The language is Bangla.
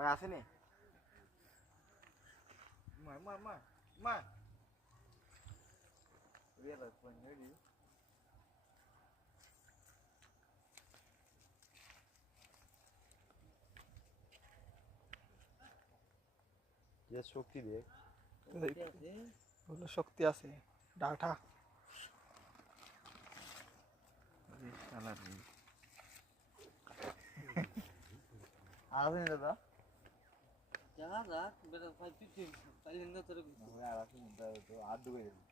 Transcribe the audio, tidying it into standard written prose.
ওই আসেনি মার মার মার মার রিয়েল ফোন রেডি যে শক্তি দেখ শক্তি আছে ডাটা আসেনি দাদা যা যা বেটা ভাই তুই তাই না তোর আর আসেনি তো আর ডুবে গেল